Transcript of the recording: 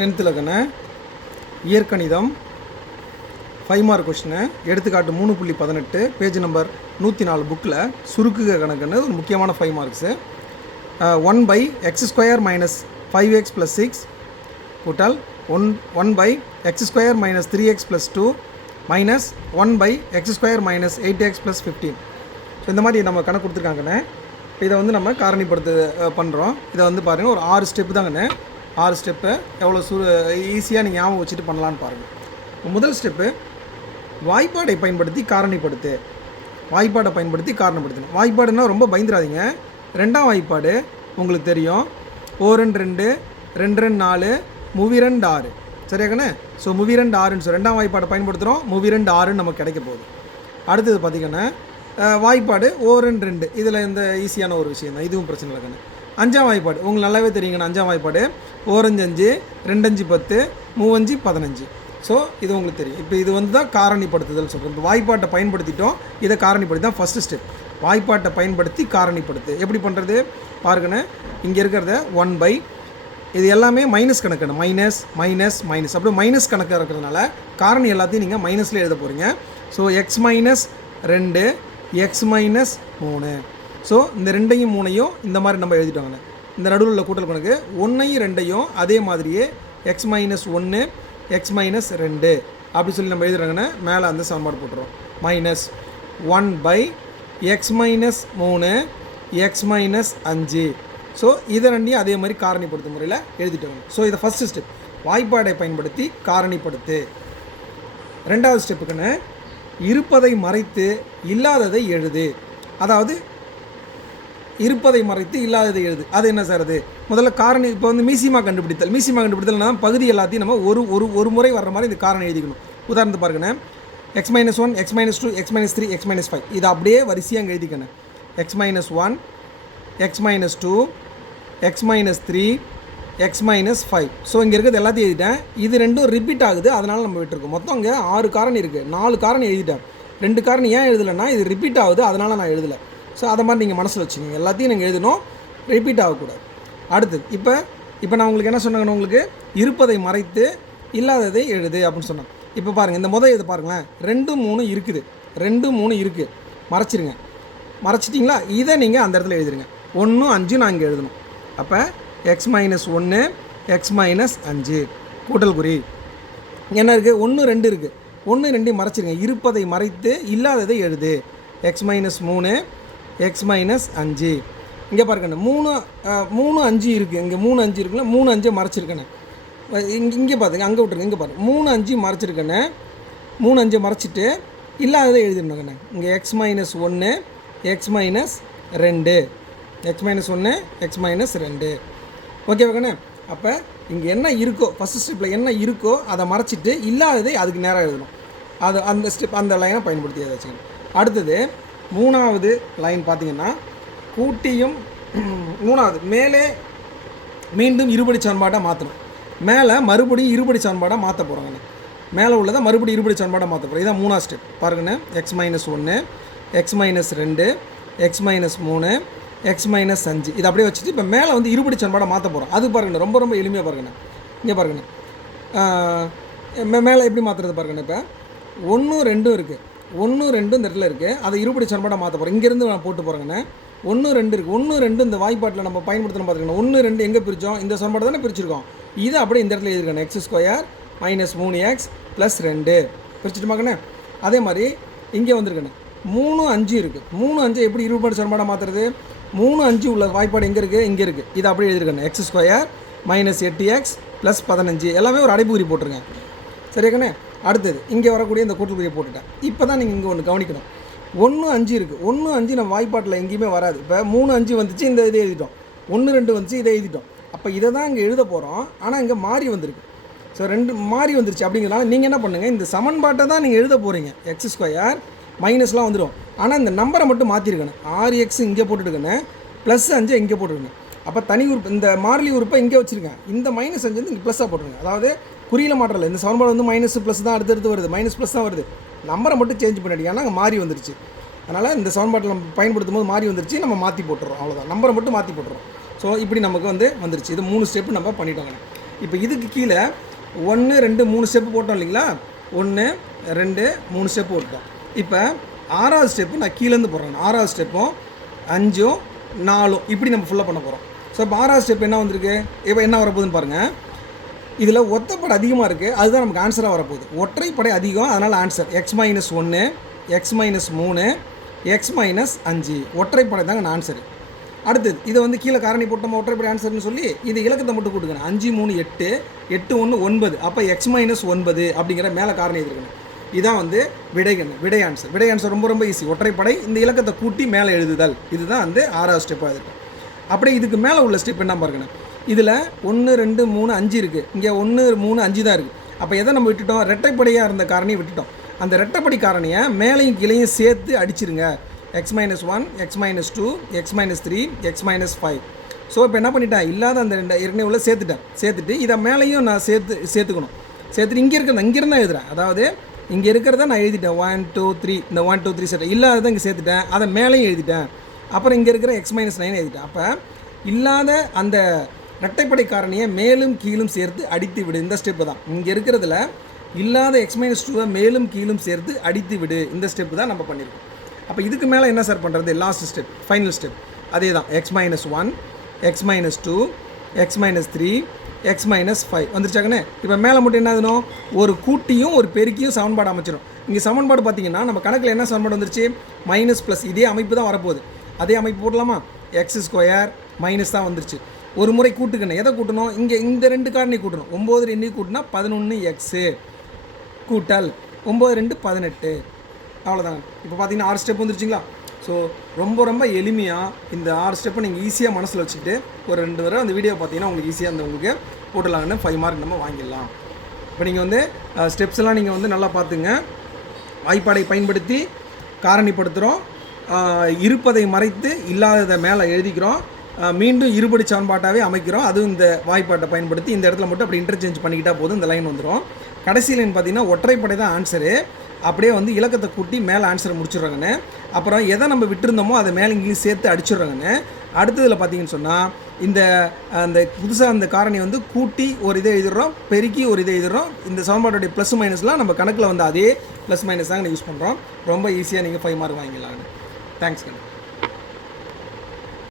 10th கண்ணு இயற்கணிதம் 5 mark question. எடுத்துக்காட்டு 3.18 பேஜ் நம்பர் 104 புக்கில் சுருக்குக கணக்குன்னு ஒரு முக்கியமான 5 மார்க்ஸு. 1/x² - 5x + 6 கூட்டல் 1/x² - 3x + 2 minus 1/x² - 8x + 15. So இந்த மாதிரி நம்ம கணக்கு கொடுத்துருக்காங்கண்ணே. இதை வந்து நம்ம காரணிப்படுத்த பண்ணுறோம். இதை வந்து பாருங்கள், ஒரு 6 ஸ்டெப்பு தாங்கண்ணே. 6 ஸ்டெப்பு எவ்வளோ ஈஸியாக நீங்கள் ஞாபகம் வச்சுட்டு பண்ணலான்னு பாருங்கள். முதல் ஸ்டெப்பு, வாய்ப்பாடை பயன்படுத்தி காரணிப்படுத்து. வாய்ப்பாடை பயன்படுத்தி காரணப்படுத்தணும். வாய்ப்பாடுன்னா ரொம்ப பயந்துடாதீங்க. ரெண்டாம் வாய்ப்பாடு உங்களுக்கு தெரியும். 4 2 2 4 3 6 சரியாகண்ணே. ஸோ 3 6ன்னு சொல்லி ரெண்டாம் வாய்ப்பாடை பயன்படுத்துகிறோம். 3 6ன்னு நமக்கு கிடைக்க போகுது. அடுத்தது பார்த்திங்கன்னா வாய்ப்பாடு 4 2 இதில் இந்த ஈஸியான ஒரு விஷயம் தான், இதுவும் பிரச்சனை இல்லைங்கண்ணே. அஞ்சாம் வாய்ப்பாடு உங்களுக்கு நல்லாவே தெரியுங்கண்ணா. அஞ்சாம் வாய்ப்பாடு 4 5 2 5 10 3 5 15. ஸோ இது உங்களுக்கு தெரியும். இப்போ இது வந்து தான் காரணிப்படுத்துதல் சொல்கிறோம். இப்போ வாய்ப்பாட்டை பயன்படுத்திட்டோம், இதை காரணிப்படுத்தி தான் ஃபஸ்ட்டு ஸ்டெப். வாய்ப்பாட்டை பயன்படுத்தி காரணிப்படுத்து. எப்படி பண்ணுறது பாருங்கண்ணே. இங்கே இருக்கிறத 1/, இது எல்லாமே மைனஸ் கணக்கு, மைனஸ் மைனஸ் மைனஸ் அப்படி மைனஸ் கணக்காக இருக்கிறதுனால காரணி எல்லாத்தையும் நீங்கள் மைனஸில் எழுத போகிறீங்க. So x - 2 x - 3. ஸோ இந்த 2யும் 3யும் இந்த மாதிரி நம்ம எழுதிட்டோங்கண்ணே. இந்த நடுவில் உள்ள கூட்டல் கணக்கு 1யும் 2யும் அதே மாதிரியே x - 1 x - 2 அப்படி சொல்லி நம்ம எழுதுறாங்கண்ணே. மேலே அந்த சமன்பாடு போட்டுறோம். Minus 1/x - 3 x - 5. ஸோ இதை ரெண்டையும் அதே மாதிரி காரணிப்படுத்தும் முறையில் எழுதிட்டோங்க. ஸோ இதை ஃபஸ்ட்டு ஸ்டெப், வாய்ப்பாடை பயன்படுத்தி காரணிப்படுத்து. ரெண்டாவது ஸ்டெப்புக்குன்னு இருப்பதை மறைத்து இல்லாததை எழுது. அதாவது இருப்பதை மறைத்து இல்லாததை எழுது. அது என்ன சார்? அது முதல்ல காரணி. இப்போ வந்து மீசிமா கண்டுபிடித்தல்னா பகுதி எல்லாத்தையும் நம்ம ஒரு முறை வர்ற மாதிரி இந்த காரணம் எழுதிக்கணும். உதாரணத்துக்கு பாருங்கண்ணே, x - 1 x - 2 x - 3 x - 5 இது அப்படியே வரிசையாக அங்கே எழுதிக்கணும். x - 1 x - 2 x - 3 x - 5. So இங்கே இருக்கிறது எல்லாத்தையும் எழுதிட்டேன். இது ரெண்டும் ரிப்பீட் ஆகுது, அதனால் நம்ம விட்டுருக்கோம். மொத்தம் இங்கே 6 காரணி இருக்குது. 4 காரணி எழுதிட்டேன். 2 காரணி ஏன் எழுதலைன்னா இது ரிப்பீட் ஆகுது, அதனால் நான் எழுதலை. ஸோ அதை மாதிரி நீங்கள் மனசில் வச்சுக்கோங்க. எல்லாத்தையும் நீங்கள் எழுதணும், ரிப்பீட் ஆகக்கூடாது. அடுத்தது இப்போ நான் உங்களுக்கு என்ன சொன்னாங்கன்னு, உங்களுக்கு இருப்பதை மறைத்து இல்லாததை எழுது அப்படின்னு சொன்னேன். இப்போ பாருங்கள், இந்த இதை பாருங்களேன். 2 3 இருக்குது, 2 3 இருக்குது, மறைச்சிருங்க. மறைச்சிட்டிங்களா? இதை நீங்கள் அந்த இடத்துல எழுதிருங்க. 1 5 நான் இங்கே எழுதணும். அப்போ x - 1 x - 5 கூட்டல் குறி என்ன இருக்குது? 1 2 இருக்குது. 1 2 மறைச்சிருங்க. இருப்பதை மறைத்து இல்லாததை எழுது. x - 3 x - 5. இங்கே பாருங்கண்ணே, 3 5 இருக்குது. இங்கே 3 5 இருக்குல்ல, 3 5 மறைச்சிருக்கேண்ணே. இங்கே பார்த்துங்க, அங்கே விட்டுருங்க. இங்கே பாருங்கள், 3 5 மறைச்சிருக்கேண்ணே. 3 5 மறைச்சிட்டு இல்லாததை எழுதிடணுங்கண்ணே. இங்கே x - 1 x - 2 x - 1 x - 2 ஓகேவாங்கண்ணே. அப்போ இங்கே என்ன இருக்கோ, ஃபஸ்ட்டு ஸ்டெப்பில் என்ன இருக்கோ அதை மறைச்சிட்டு இல்லாததை அதுக்கு நேராக எழுதணும். அது அந்த ஸ்டெப், அந்த லைனை பயன்படுத்தி வச்சுக்கணும். அடுத்தது 3வது லைன் பார்த்திங்கன்னா, கூட்டியும் 3வது மேலே மீண்டும் இருபடி சமன்பாடாக மாற்றணும். மேலே மறுபடியும் இருபடி சமன்பாடாக மாற்ற போகிறாங்கண்ணே. மேலே உள்ளதை மறுபடியும் இருபடி சமன்பாடாக மாற்ற போகிறோம். இதான் 3வது step. பாருங்கண்ணே, x - 1 x - 2 x - 3 x - 5 இது அப்படியே வச்சுட்டு இப்போ மேலே வந்து இருபடி சமன்பாடாக மாற்ற போகிறோம். அது பாருங்கண்ணே, ரொம்ப ரொம்ப எளிமையாக பாருங்கண்ணே. இங்கே பாருங்கண்ணே, மேலே எப்படி மாற்றுறது பாருங்கண்ணே. இப்போ 1 2 இருக்குது, 1 2 இந்த இடத்துல இருக்குது. அதை இருபடி சமன்பாடாக மாற்ற போகிறோம். இங்கேருந்து நான் போட்டு போகிறேங்கண்ணே. 1 2 இருக்குது. 1 2 இந்த வாய்ப்பாட்டில் நம்ம பயன்படுத்தணும் பார்த்துக்கணும். 1 2 எங்கே பிரித்தோம்? இந்த சமன்பாடு தானே பிரிச்சிருக்கோம். இதை அப்படியே இந்த இடத்துல எழுதிருக்கேன். x² - 3x + 2 பிரிச்சுட்டுமாக்கண்ணே. அதே மாதிரி இங்கே வந்திருக்கண்ணே, 3 5 இருக்குது. 3 5 எப்படி இருபடி சமன்பாடாக மாற்றுறது? 3 5 உள்ள வாய்ப்பாடு எங்கே இருக்குது? இங்கே இருக்குது. இதை அப்படியே எழுதிருக்கேன். x² - 8x + 15 எல்லாமே ஒரு அடைப்புக்குறி போட்டுருங்க. சரியாக்கண்ணே. அடுத்தது இங்கே வரக்கூடிய இந்த கூட்டுக்குறியை போட்டுட்டேன். இப்போ தான் நீங்கள் இங்கே ஒன்று கவனிக்கணும். 1 5 இருக்குது. 1 5 நம்ம வாய்ப்பாட்டில் எங்கேயுமே வராது. இப்போ 3 5 வந்துச்சு, இந்த இதை எழுதிட்டோம். 1 2 வந்துச்சு, இதை எழுதிட்டோம். அப்போ இதை தான் இங்கே எழுத போகிறோம். ஆனால் இங்கே மாறி வந்திருக்கு. ஸோ 2 மாறி வந்துருச்சு. அப்படிங்கிறனால நீங்கள் என்ன பண்ணுங்கள், இந்த சமன்பாட்டை தான் நீங்கள் எழுத போகிறீங்க. x² மைனஸ்லாம் வந்துடும். ஆனால் இந்த நம்பரை மட்டும் மாற்றிருக்கணும். 6x இங்கே போட்டுருக்கணும், +5 இங்கே போட்டுருக்கணும். அப்போ தனி உறுப்பு, இந்த மாறிலி உறுப்பை இங்கே வச்சுருக்கேன். இந்த -5 வந்து இங்கே ப்ளஸ்ஸாக போட்டுருங்க. அதாவது குறியில் மாற்றல. இந்த சமன்பாடு வந்து மைனஸ் ப்ளஸ் தான் அடுத்தடுத்து வருது, மைனஸ் ப்ளஸ் தான் வருது. நம்பரை மட்டும் சேஞ்ச் பண்ணிட்டு, ஏன்னா அங்கே மாறி வந்துருச்சு. அதனால் இந்த சமன்பாட்டில் நம்ம பயன்படுத்தும் போது மாறி வந்துருச்சு, நம்ம மாற்றி போட்டுறோம். அவ்வளோதான், நம்பரை மட்டும் மாற்றி போட்டுறோம். ஸோ இப்படி நமக்கு வந்துருச்சு. இது 3 ஸ்டெப்பு நம்ம பண்ணிட்டோங்க. இப்போ இதுக்கு கீழே 1 2 3 ஸ்டெப்பு போட்டோம் இல்லைங்களா, 1 2 3 ஸ்டெப்பு போட்டோம். இப்போ 6வது ஸ்டெப்பு நான் கீழேருந்து போடுறேன். 6வது ஸ்டெப்பும் 5ம் 4ம் இப்படி நம்ம ஃபுல்லாக பண்ண போகிறோம். ஸோ இப்போ 6வது ஸ்டெப் என்ன வந்திருக்கு, இப்போ என்ன வரப்போகுதுன்னு பாருங்கள். இதில் ஒத்தப்படை அதிகமாக இருக்குது, அதுதான் நமக்கு ஆன்சராக வரப்போகுது. ஒற்றைப்படை அதிகம், அதனால் ஆன்சர் x-1 x-3 x-5 ஒற்றைப்படை தாங்க நான் ஆன்சரு. அடுத்தது இதை வந்து கீழே காரணி போட்டோம் ஒற்றைப்படை ஆன்சர்னு சொல்லி இந்த இலக்கத்தை மட்டும் கூட்டுக்கணும். 5 3 8 8 1 9 அப்போ x-9 அப்படிங்கிற மேலே காரணி எதிர்க்கணும். இதான் வந்து விடை ஆன்சர். விடை ஆன்சர் ரொம்ப ரொம்ப ஈஸி. ஒற்றைப்படை இந்த இலக்கத்தை கூட்டி மேலே எழுதுதல், இதுதான் வந்து 6வது ஸ்டெப்பாக இருக்கும். அப்படியே இதுக்கு மேலே உள்ள ஸ்டெப் என்ன பாருங்கண்ணா, இதில் 1 2 3 5 இருக்குது, இங்கே 1 3 5 தான் இருக்குது. அப்போ எதை நம்ம விட்டுட்டோம், ரெட்டைப்படையாக இருந்த காரணியை விட்டுட்டோம். அந்த ரெட்டைப்படை காரணியை மேலையும் கீழையும் சேர்த்து அடிச்சிருங்க. x-1 x-2 x-3 x-5. So இப்போ என்ன பண்ணிட்டேன், இல்லாத அந்த ஏற்கனவே உள்ள சேர்த்துட்டு இதை மேலேயும் நான் சேர்த்துக்கணும். சேர்த்துட்டு இங்கேருந்து தான் எழுதுகிறேன். அதாவது இங்கே இருக்கிறத நான் எழுதிட்டேன் 1 2 3, இந்த 1 2 3 சேர்த்தேன். இல்லாததை இங்கே சேர்த்துட்டேன், அதை மேலேயும் எழுதிட்டேன். அப்புறம் இங்கே இருக்கிற x-9 எழுதிட்டேன். அப்போ இல்லாத அந்த ரெட்டைப்படை காரணியை மேலும் கீழும் சேர்த்து அடித்து விடு, இந்த ஸ்டெப்பு தான். இங்கே இருக்கிறதுல இல்லாத x-2 மேலும் கீழும் சேர்த்து அடித்து விடு, இந்த ஸ்டெப்பு தான் நம்ம பண்ணியிருக்கோம். அப்போ இதுக்கு மேலே என்ன சார் பண்ணுறது, லாஸ்ட் ஸ்டெப், ஃபைனல் ஸ்டெப் அதே தான். x-1 x-2 x-3 x-5 வந்துருச்சாங்கண்ணே. இப்போ மேலே மட்டும் என்ன ஆகணும், ஒரு கூட்டியும் ஒரு பெருக்கியும் சமன்பாடு அமைச்சிடும். இங்கே சமன்பாடு பார்த்தீங்கன்னா நம்ம கணக்கில் என்ன சமன்பாடு வந்துருச்சு, மைனஸ் ப்ளஸ், இதே அமைப்பு தான் வரப்போகுது. அதே அமைப்பு போடலாமா, x² மைனஸ் தான் வந்துருச்சு. ஒரு முறை கூட்டுக்கணும். எதை கூட்டணும், இங்கே இந்த 2 காரணி கூட்டணும். 9 2 கூட்டினா 11x கூட்டல் 9 2 18. அவ்வளோதாங்க. இப்போ பார்த்தீங்கன்னா 6 ஸ்டெப் வந்துருச்சுங்களா. ஸோ ரொம்ப ரொம்ப எளிமையாக இந்த 6 ஸ்டெப்பை நீங்கள் ஈஸியாக மனசில் வச்சுக்கிட்டு ஒரு 2 தடவை அந்த வீடியோ பார்த்தீங்கன்னா உங்களுக்கு ஈஸியாக அந்த உங்களுக்கு போட்டுடலாங்கன்னு 5 மார்க் நம்ம வாங்கிடலாம். இப்போ நீங்கள் வந்து ஸ்டெப்ஸ் எல்லாம் நீங்கள் வந்து நல்லா பார்த்துங்க. வாய்ப்பாடை பயன்படுத்தி காரணிப்படுத்துகிறோம், இருப்பதை மறைத்து இல்லாததை மேலே எழுதிக்கிறோம், மீண்டும் இருபடி சமன்பாட்டாகவே அமைக்கிறோம். அதுவும் இந்த வாய்ப்பாட்டை பயன்படுத்தி இந்த இடத்துல மட்டும் அப்படி இன்டர்சேஞ்ச் பண்ணிக்கிட்டால் போதும், இந்த லைன் வந்துடும். கடைசி லைன் பார்த்தீங்கன்னா ஒற்றைப்படை தான் ஆன்சரு. அப்படியே வந்து இலக்கத்தை கூட்டி மேலே ஆன்சரை முடிச்சிடுறாங்கன்னு. அப்புறம் எதை நம்ம விட்டுருந்தோமோ அதை மேலே இங்கேயும் சேர்த்து அடிச்சிடுறாங்கன்னு. அடுத்ததில் பார்த்தீங்கன்னு சொன்னால் அந்த புதுசாக அந்த காரணி வந்து கூட்டி ஒரு இதை எழுதிடுறோம், பெருக்கி ஒரு இதை எழுதிடுறோம். இந்த சமன்பாட்டுடைய ப்ளஸ் மைனஸ்லாம் நம்ம கணக்கில் வந்து அதே ப்ளஸ் மைனஸ் தாங்க யூஸ் பண்ணுறோம். ரொம்ப ஈஸியாக நீங்கள் 5 மார்க் வாங்கிடலாங்க. தேங்க்ஸ்ங்க.